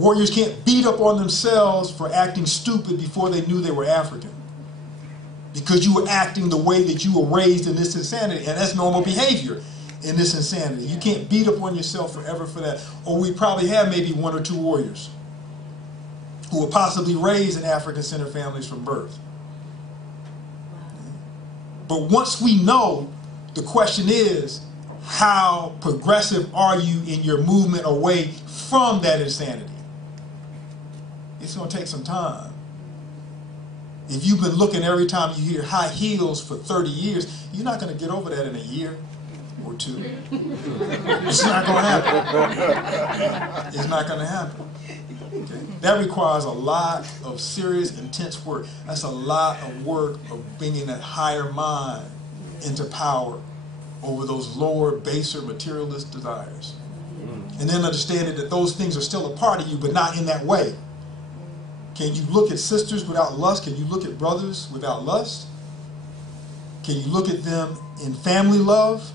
Warriors can't beat up on themselves for acting stupid before they knew they were African. Because you were acting the way that you were raised in this insanity, and that's normal behavior in this insanity. You can't beat up on yourself forever for that. Or we probably have maybe 1 or 2 warriors who were possibly raised in African-centered families from birth. But once we know, the question is, how progressive are you in your movement away from that insanity? It's going to take some time. If you've been looking every time you hear high heels for 30 years, you're not going to get over that in a year or 2. It's not going to happen. It's not going to happen. Okay? That requires a lot of serious, intense work. That's a lot of work of bringing that higher mind into power over those lower, baser, materialist desires. And then understanding that those things are still a part of you, but not in that way. Can you look at sisters without lust? Can you look at brothers without lust? Can you look at them in family love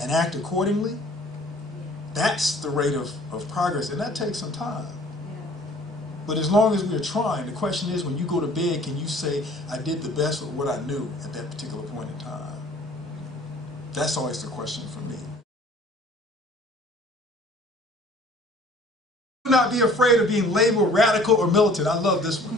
and act accordingly? That's the rate of progress, and that takes some time. But as long as we're trying, the question is, when you go to bed, can you say, I did the best with what I knew at that particular point in time? That's always the question for me. Do not be afraid of being labeled radical or militant. I love this one.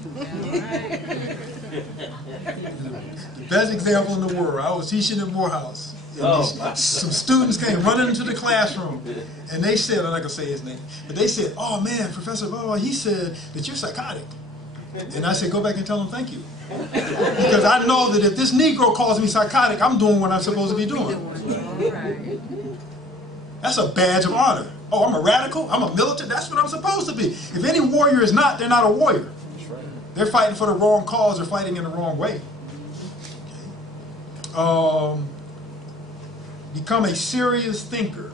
The best example in the world. I was teaching in Morehouse. Some students came running into the classroom, and they said, I'm not going to say his name, but they said, oh man, Professor Baba, he said that you're psychotic. And I said, go back and tell him thank you. Because I know that if this Negro calls me psychotic, I'm doing what I'm supposed to be doing. That's a badge of honor. Oh, I'm a radical? I'm a militant? That's what I'm supposed to be. If any warrior is not, they're not a warrior. They're fighting for the wrong cause. They're fighting in the wrong way. Okay. Become a serious thinker.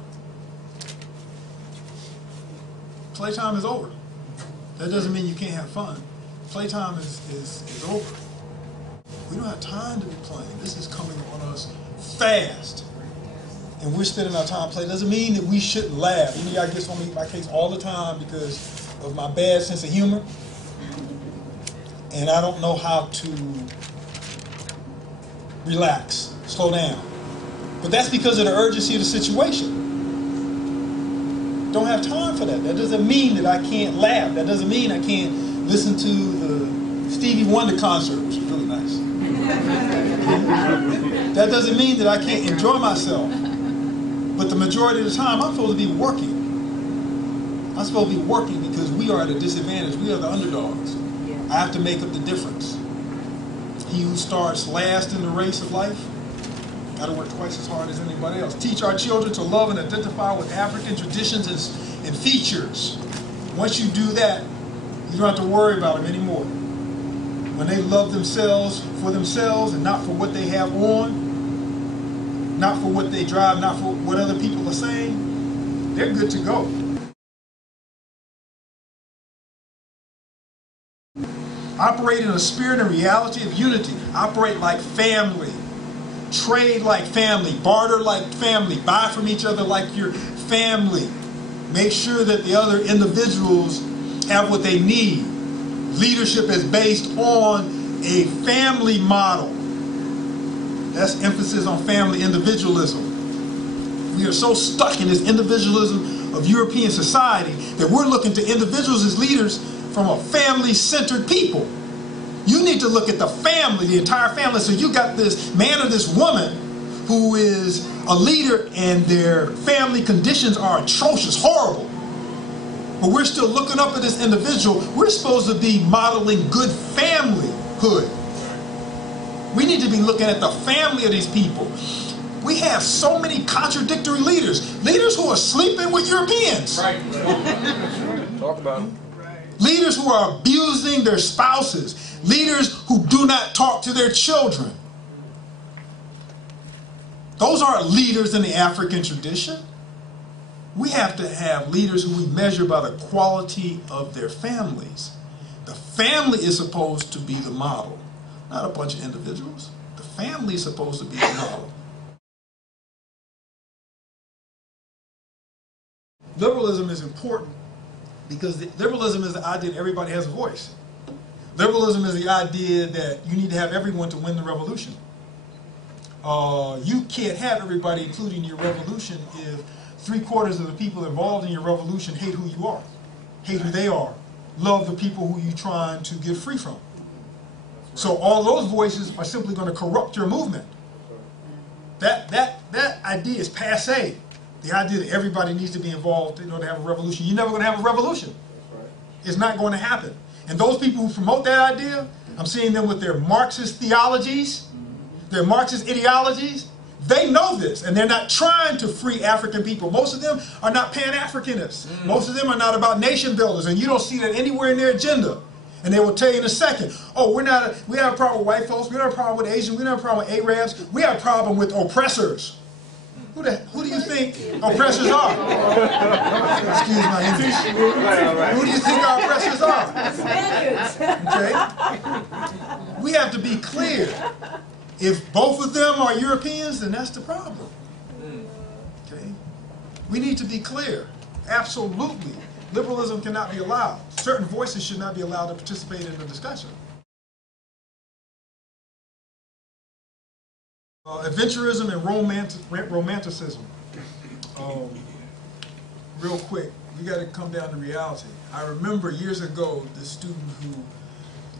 Playtime is over. That doesn't mean you can't have fun. Playtime is over. We don't have time to be playing. This is coming on us fast. And we're spending our time playing. Doesn't mean that we shouldn't laugh. You know, y'all get on me my case all the time because of my bad sense of humor. And I don't know how to relax, slow down. But that's because of the urgency of the situation. Don't have time for that. That doesn't mean that I can't laugh. That doesn't mean I can't listen to the Stevie Wonder concert, which is really nice. That doesn't mean that I can't enjoy myself. But the majority of the time, I'm supposed to be working. I'm supposed to be working because we are at a disadvantage. We are the underdogs. I have to make up the difference. He who starts last in the race of life got to work twice as hard as anybody else. Teach our children to love and identify with African traditions and features. Once you do that, you don't have to worry about them anymore. When they love themselves for themselves and not for what they have on, not for what they drive, not for what other people are saying, they're good to go. Operate in a spirit and reality of unity. Operate like family. Trade like family. Barter like family. Buy from each other like your family. Make sure that the other individuals have what they need. Leadership is based on a family model. That's emphasis on family individualism. We are so stuck in this individualism of European society that we're looking to individuals as leaders from a family-centered people. You need to look at the family, the entire family. So you got this man or this woman who is a leader and their family conditions are atrocious, horrible. But we're still looking up at this individual. We're supposed to be modeling good familyhood. We need to be looking at the family of these people. We have so many contradictory leaders. Leaders who are sleeping with Europeans. Right. Talk about them. Leaders who are abusing their spouses. Leaders who do not talk to their children. Those aren't leaders in the African tradition. We have to have leaders who we measure by the quality of their families. The family is supposed to be the model, not a bunch of individuals. The family is supposed to be the model. Liberalism is important Because liberalism is the idea that everybody has a voice. Liberalism is the idea that you need to have everyone to win the revolution. You can't have everybody including your revolution if 3/4 of the people involved in your revolution hate who you are, hate who they are, love the people who you're trying to get free from. So all those voices are simply going to corrupt your movement. That idea is passé. The idea that everybody needs to be involved in order to have a revolution. You're never going to have a revolution. It's not going to happen. And those people who promote that idea, I'm seeing them with their Marxist theologies, their Marxist ideologies. They know this, and they're not trying to free African people. Most of them are not Pan-Africanists. Most of them are not about nation builders, and you don't see that anywhere in their agenda. And they will tell you in a second, oh, we have a problem with white folks, we don't have a problem with Asians, we don't have a problem with Arabs, we have a problem with oppressors. Who do you think oppressors are? Excuse my English. Who do you think our oppressors are? Okay? We have to be clear. If both of them are Europeans, then that's the problem. Okay? We need to be clear. Absolutely. Liberalism cannot be allowed. Certain voices should not be allowed to participate in the discussion. Adventurism and romanticism. Real quick, we got to come down to reality. I remember years ago, the student who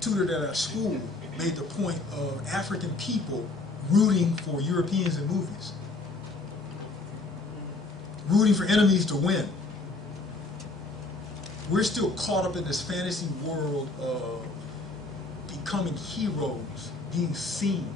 tutored at our school made the point of African people rooting for Europeans in movies, rooting for enemies to win. We're still caught up in this fantasy world of becoming heroes, being seen.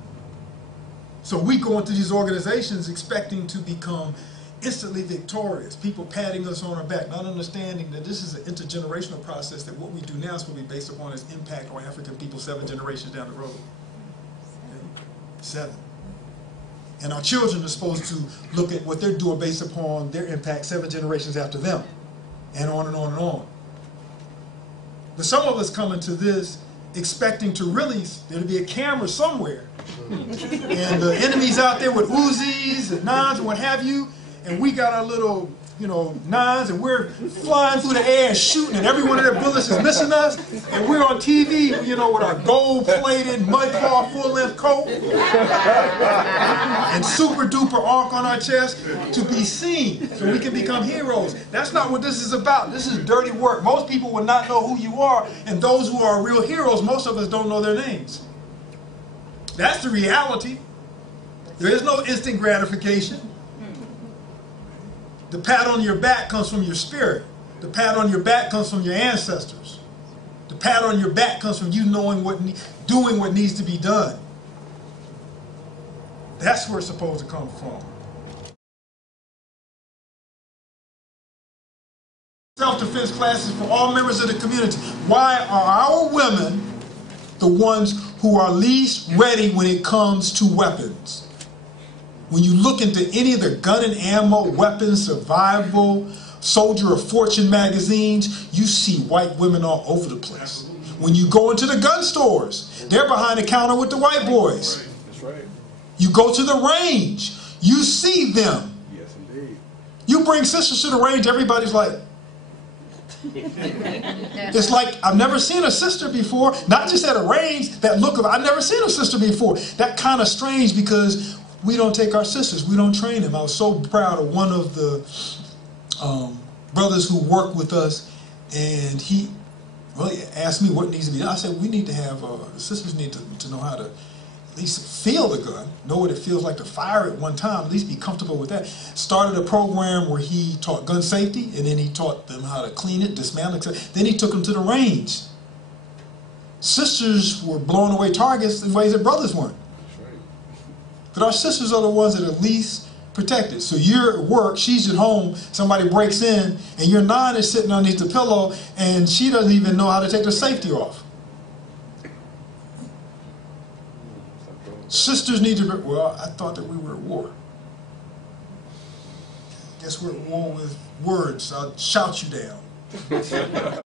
So we go into these organizations expecting to become instantly victorious, people patting us on our back, not understanding that this is an intergenerational process, that what we do now is going to be based upon its impact on African people 7 generations down the road. Okay? 7. And our children are supposed to look at what they're doing based upon their impact 7 generations after them, and on and on and on. But some of us come into this expecting to really, there'll be a camera somewhere, and the enemy's out there with Uzis and 9s and what have you, and we got our little, 9s, and we're flying through the air and shooting, and every one of their bullets is missing us, and we're on TV, with our gold-plated, mud-claw, full-length coat, and super-duper arc on our chest to be seen, so we can become heroes. That's not what this is about. This is dirty work. Most people will not know who you are, and those who are real heroes, most of us don't know their names. That's the reality. There is no instant gratification. The pat on your back comes from your spirit. The pat on your back comes from your ancestors. The pat on your back comes from you knowing doing what needs to be done. That's where it's supposed to come from. Self-defense classes for all members of the community. Why are our women the ones who are least ready when it comes to weapons? When you look into any of the gun and ammo, weapons, survival, Soldier of Fortune magazines, you see white women all over the place. When you go into the gun stores, they're behind the counter with the white boys. That's right. You go to the range, you see them. Yes, indeed. You bring sisters to the range, everybody's like, it's like, I've never seen a sister before, not just at a range, that look of, I've never seen a sister before. That kind of strange because we don't take our sisters, we don't train them. I was so proud of one of the brothers who work with us, and he really asked me what needs to be done. I said, we need to have, the sisters need to know how to at least feel the gun, know what it feels like to fire at one time, at least be comfortable with that. Started a program where he taught gun safety, and then he taught them how to clean it, dismantle it. Then he took them to the range. Sisters were blowing away targets in ways that brothers weren't. But our sisters are the ones that are least protected. So you're at work, she's at home, somebody breaks in, and your 9 is sitting underneath the pillow, and she doesn't even know how to take the safety off. Sisters need to be, well, I thought that we were at war. Guess we're at war with words. I'll shout you down.